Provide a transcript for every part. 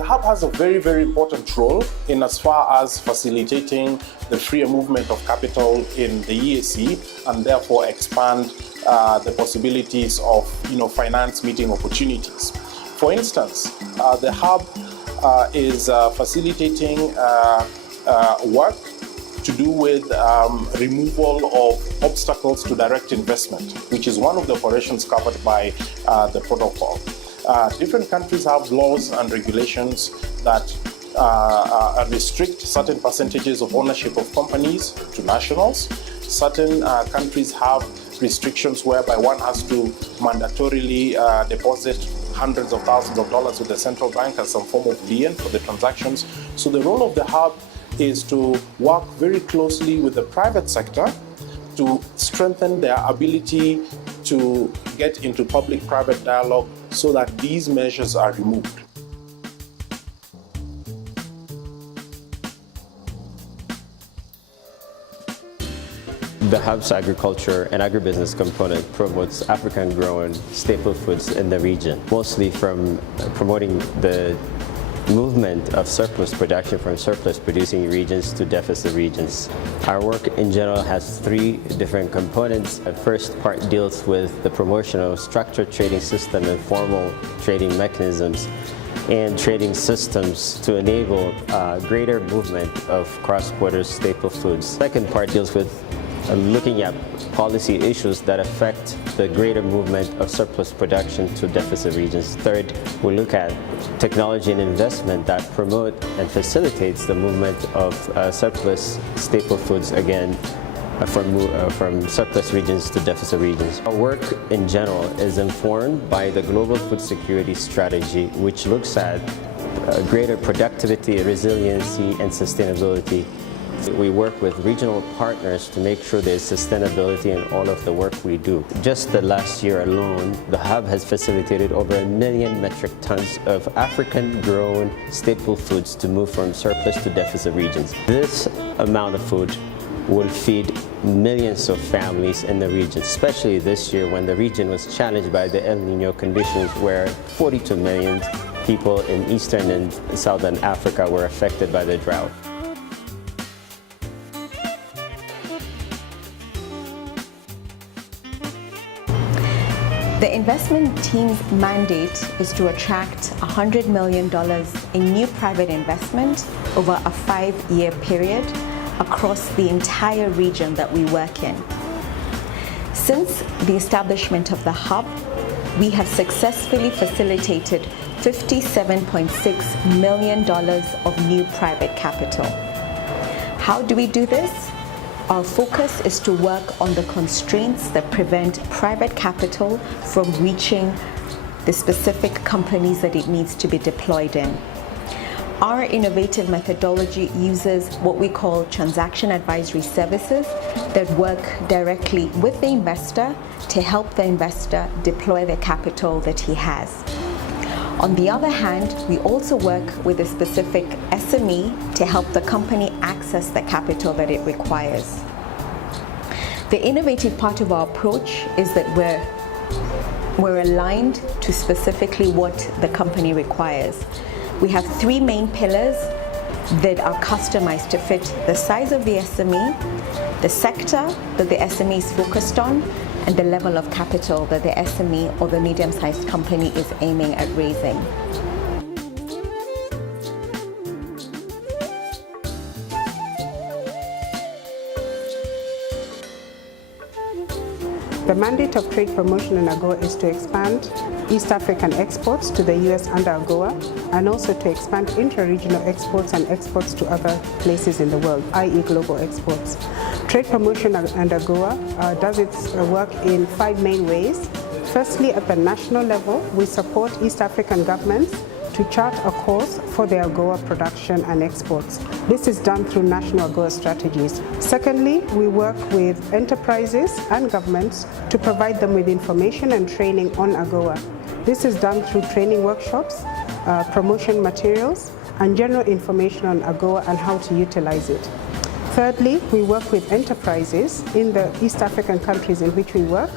The hub has a very, very important role in as far as facilitating the freer movement of capital in the EAC and therefore expand the possibilities of finance meeting opportunities. For instance, the hub is facilitating work to do with removal of obstacles to direct investment, which is one of the operations covered by the protocol. Different countries have laws and regulations that restrict certain percentages of ownership of companies to nationals. Certain countries have restrictions whereby one has to mandatorily deposit hundreds of thousands of dollars with the central bank as some form of lien for the transactions. So the role of the hub is to work very closely with the private sector to strengthen their ability to get into public-private dialogue so that these measures are removed. The hub's agriculture and agribusiness component promotes African-grown staple foods in the region, mostly from promoting the movement of surplus production from surplus-producing regions to deficit regions. Our work in general has three different components. The first part deals with the promotion of structured trading system and formal trading mechanisms and trading systems to enable greater movement of cross-border staple foods. Second part deals with looking at policy issues that affect the greater movement of surplus production to deficit regions. Third, we look at technology and investment that promote and facilitates the movement of surplus staple foods again from surplus regions to deficit regions. Our work in general is informed by the Global Food Security Strategy, which looks at greater productivity, resiliency, and sustainability. We work with regional partners to make sure there's sustainability in all of the work we do. Just the last year alone, the hub has facilitated over 1 million metric tons of African-grown staple foods to move from surplus to deficit regions. This amount of food will feed millions of families in the region, especially this year when the region was challenged by the El Nino conditions where 42 million people in Eastern and Southern Africa were affected by the drought. The investment team's mandate is to attract $100 million in new private investment over a 5-year period across the entire region that we work in. Since the establishment of the hub, we have successfully facilitated $57.6 million of new private capital. How do we do this? Our focus is to work on the constraints that prevent private capital from reaching the specific companies that it needs to be deployed in. Our innovative methodology uses what we call transaction advisory services that work directly with the investor to help the investor deploy the capital that he has. On the other hand, we also work with a specific SME to help the company access the capital that it requires. The innovative part of our approach is that we're aligned to specifically what the company requires. We have 3 main pillars that are customized to fit the size of the SME, the sector that the SME is focused on, and the level of capital that the SME or the medium-sized company is aiming at raising. The mandate of trade promotion in AGOA is to expand East African exports to the US under AGOA and also to expand intra-regional exports and exports to other places in the world, i.e. global exports. Trade promotion under AGOA does its work in 5 main ways. Firstly, at the national level, we support East African governments to chart a course for their AGOA production and exports. This is done through national AGOA strategies. Secondly, we work with enterprises and governments to provide them with information and training on AGOA. This is done through training workshops, promotion materials, and general information on AGOA and how to utilize it. Thirdly, we work with enterprises in the East African countries in which we work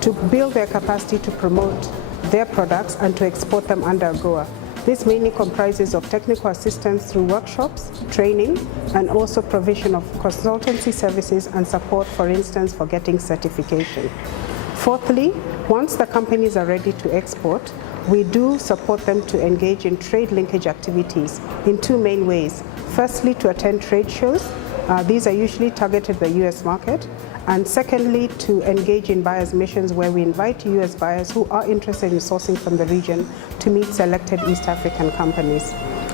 to build their capacity to promote their products and to export them under AGOA. This mainly comprises of technical assistance through workshops, training, and also provision of consultancy services and support, for instance, for getting certification. Fourthly, once the companies are ready to export, we do support them to engage in trade linkage activities in two main ways. Firstly, to attend trade shows. These are usually targeted the US market. And secondly, to engage in buyers' missions where we invite US buyers who are interested in sourcing from the region to meet selected East African companies.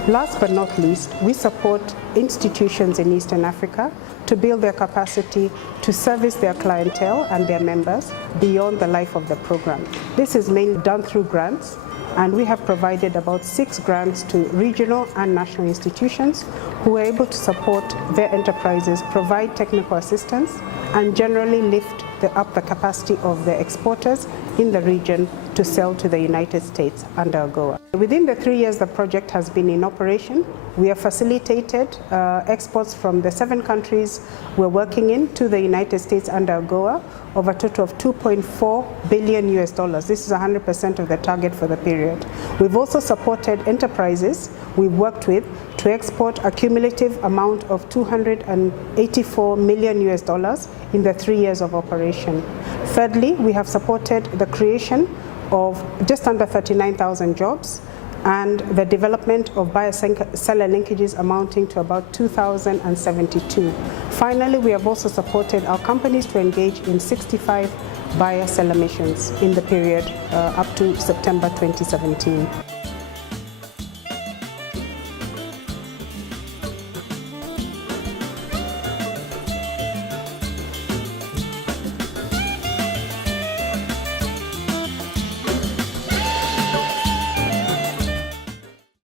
Last but not least, we support institutions in Eastern Africa to build their capacity to service their clientele and their members beyond the life of the program. This is mainly done through grants, and we have provided about 6 grants to regional and national institutions who are able to support their enterprises, provide technical assistance, and generally lift up the capacity of the exporters in the region to sell to the United States under AGOA. Within the 3 years the project has been in operation, we have facilitated exports from the 7 countries we're working in to the United States under AGOA of a total of $2.4 billion US. This is 100% of the target for the period. We've also supported enterprises we've worked with to export a cumulative amount of $284 million US in the 3 years of operation. Thirdly, we have supported the creation of just under 39,000 jobs and the development of buyer-seller linkages amounting to about 2,072. Finally, we have also supported our companies to engage in 65 buyer-seller missions in the period up to September 2017.